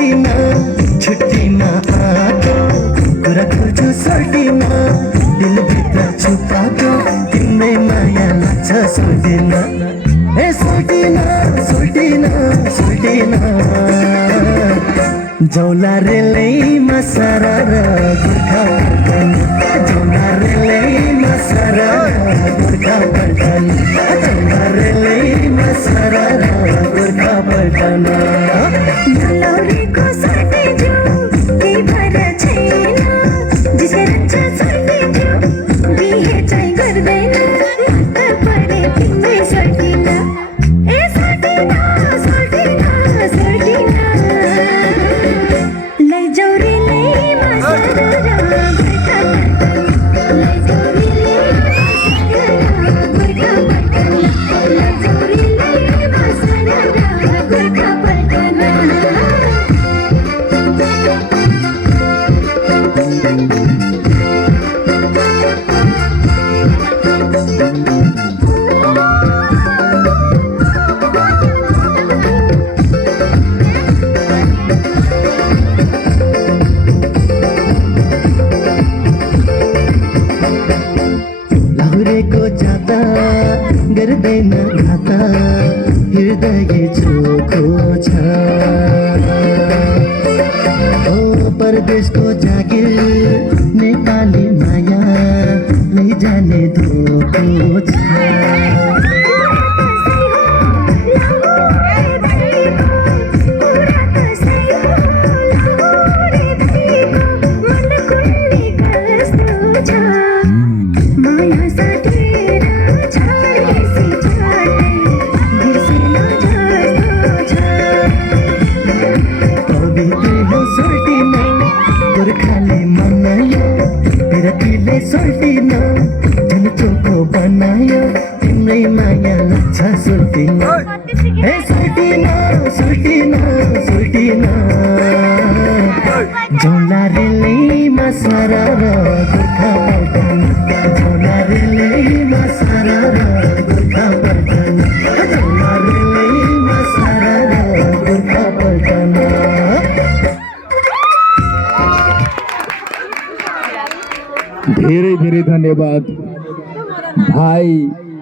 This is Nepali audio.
सर्टिन छुट्टिन आँटो कुरा खोज्छु सर्टिन दिलभित्र छुपाएको तिम्रै माया लाग्छ सर्टिन ए सर्टिन सर्टिन सर्टिन जौला रेलैमा सरर गोर्खा पल्टन जौला रेलैमा सरर गोर्खा पल्टन जौला रेलैमा सरर गोर्खा पल्टन लौरेको सर्टे जो केही भएर छैन जिस्केर सर्टे जो बिहे चाहिँ गर्दैन हात परे तिम्रै सर्टिन ए सर्टिन सर्टिन सर्टिन लैजाऊ रेलैमा सरर गोर्खा पल्टन लैजाऊ रेलैमा सरर गोर्खा पल्टन लाहुरेको जाता गर्दैन घाता हृदय चोखो छ ओ परदेशको जागिर नेपाली माया लैजाने धोको छ गोर्खाले मनायो विरतीले सर्टिन झन् चोखो बनायो तिम्रै माया लाग्छ सर्टिन ए सर्टिन सर्टिन सर्टिन जौला रेलैमा सरर गोर्खा पल्टन जौला रेलैमा सरर गोर्खा पल्टन जौला रेलैमा सरर गोर्खा पल्टन धेरै धेरै धन्यवाद भाइ